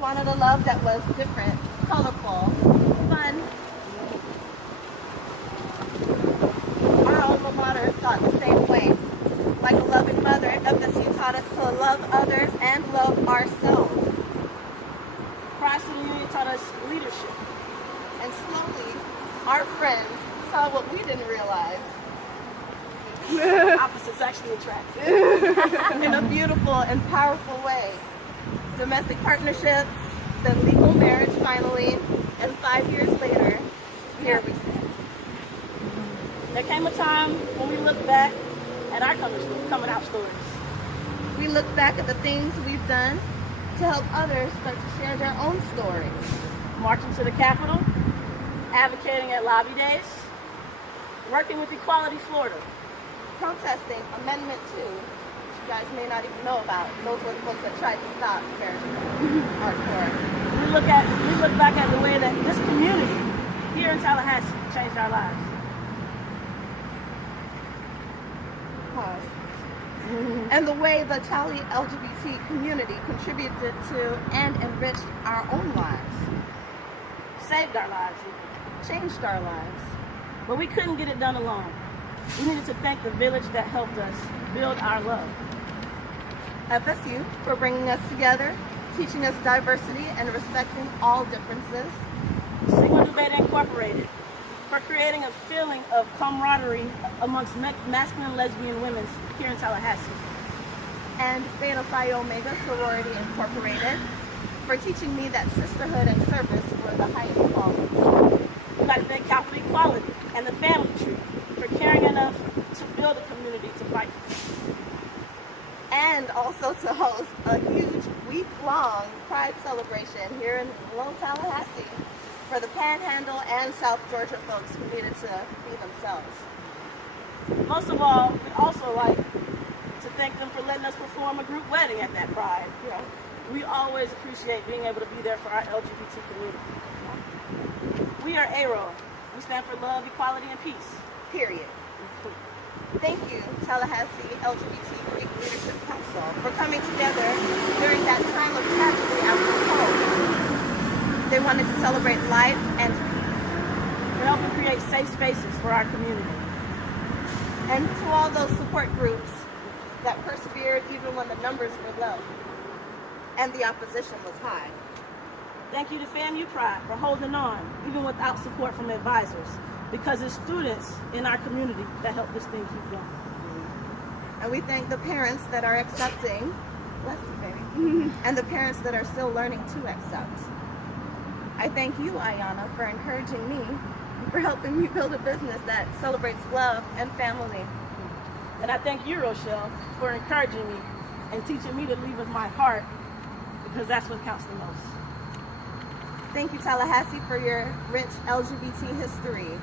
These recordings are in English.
wanted a love that was different, colorful, fun. Our alma mater thought the same way. Like a loving mother, FSU taught us to love others and love ourselves. Christ in the Union taught us leadership. And slowly, our friends saw what we didn't realize. Opposites actually attract. In a beautiful and powerful way. Domestic partnerships, then legal marriage finally, and 5 years later, here we stand. There came a time when we looked back at our coming out stories. We look back at the things we've done to help others start to share their own stories. Marching to the Capitol, advocating at lobby days, working with Equality Florida, protesting Amendment 2, which you guys may not even know about. Those were the folks that tried to stop marriage hardcore. We look back at the way that this community here in Tallahassee changed our lives. Pause. And the way the Tally LGBT community contributed to and enriched our own lives. Saved our lives, changed our lives. But we couldn't get it done alone. We needed to thank the village that helped us build our love. FSU for bringing us together, teaching us diversity and respecting all differences. Sigma Nu Beta Incorporated for creating a feeling of camaraderie amongst masculine lesbian women here in Tallahassee. And Beta Phi Omega Sorority Incorporated for teaching me that sisterhood and service were the highest callings. We'd like to thank Capital Equality and the Family Tree for caring enough to build a community to fight for. And also to host a huge week-long Pride celebration here in Little Tallahassee for the Panhandle and South Georgia folks who needed to be themselves. Most of all, we'd also like to thank them for letting us perform a group wedding at that Pride. You know, we always appreciate being able to be there for our LGBT community. We are ARO. We stand for love, equality, and peace. Period. Thank you, Tallahassee LGBT Greek Leadership Council, for coming together during that time of tragedy after COVID. They wanted to celebrate life and peace. We're helping create safe spaces for our community. And to all those support groups that persevered even when the numbers were low and the opposition was high. Thank you to FAMU Pride for holding on, even without support from advisors, because it's students in our community that help this thing keep going. And we thank the parents that are accepting, bless you, baby, and the parents that are still learning to accept. I thank you, Ayana, for encouraging me, and for helping me build a business that celebrates love and family. And I thank you, Rochelle, for encouraging me and teaching me to lead with my heart, because that's what counts the most. Thank you, Tallahassee, for your rich LGBT history.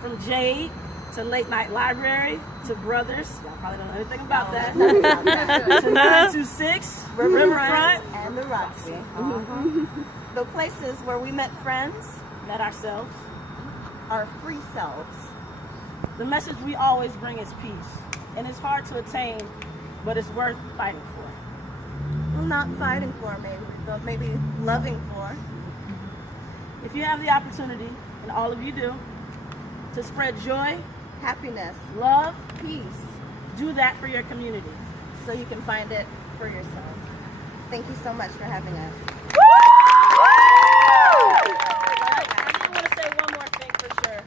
From Jade to Late Night Library to Brothers, y'all probably don't know anything about that, to 926, Riverfront, and the Roxy. The places where we met friends, met ourselves, our free selves. The message we always bring is peace, and it's hard to attain, but it's worth fighting for. Well, not fighting for, maybe, but maybe loving for. If you have the opportunity, and all of you do, to spread joy, happiness, love, peace, do that for your community, so you can find it for yourself. Thank you so much for having us. I just want to say one more thing for sure.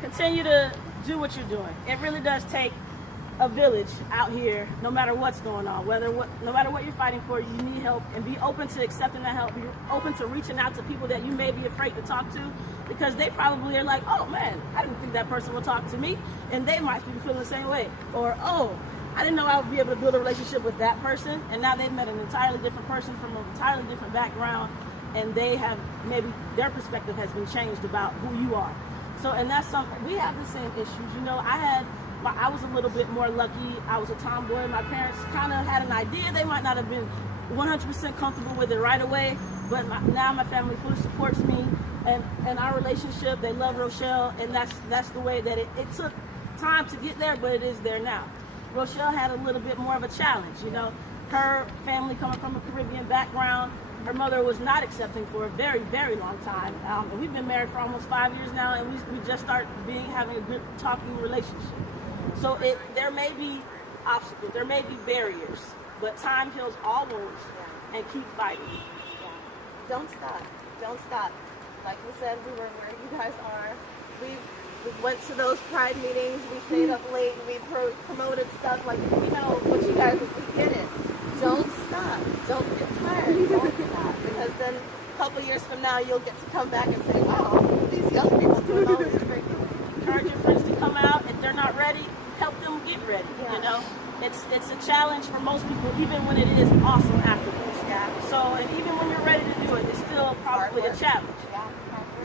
Continue to do what you're doing. It really does take a village out here, no matter what's going on, no matter what you're fighting for, you need help, and be open to accepting that help. Be open to reaching out to people that you may be afraid to talk to, because they probably are like, oh man, I didn't think that person would talk to me, and they might be feeling the same way. Or, oh, I didn't know I would be able to build a relationship with that person, and now they've met an entirely different person from an entirely different background, and they have, maybe their perspective has been changed about who you are. So, and that's something, we have the same issues. You know, I was a little bit more lucky. I was a tomboy. My parents kind of had an idea. They might not have been 100% comfortable with it right away, but now my family fully supports me, and our relationship, they love Rochelle, and that's the way that it took time to get there, but it is there now. Rochelle had a little bit more of a challenge, you know. Her family coming from a Caribbean background, her mother was not accepting for a very, very long time. And we've been married for almost 5 years now, and we just started having a good talking relationship. So there may be obstacles, there may be barriers, but time heals all wounds, and keep fighting. Yeah. Don't stop. Don't stop. Like we said, we were where you guys are. We went to those pride meetings. We stayed up late. We promoted stuff. Like, we know what you guys, we get it. Don't stop. Don't get tired. Don't stop. Because then a couple years from now, you'll get to come back and say, wow, these young people doing all these great things. Encourage your friends to come out. If they're not ready, help them get ready. Yeah. You know, it's a challenge for most people, even when it is awesome afterwards. Yeah. So, and even when you're ready to do it, it's still probably a challenge. Yeah.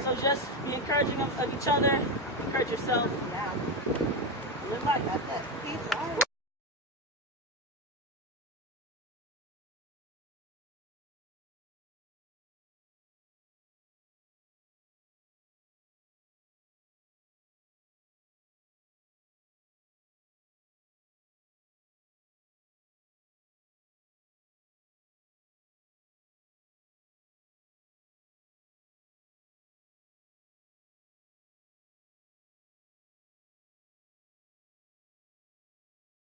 So just be encouraging of each other, encourage yourself. Yeah. Live life. That's it. Peace.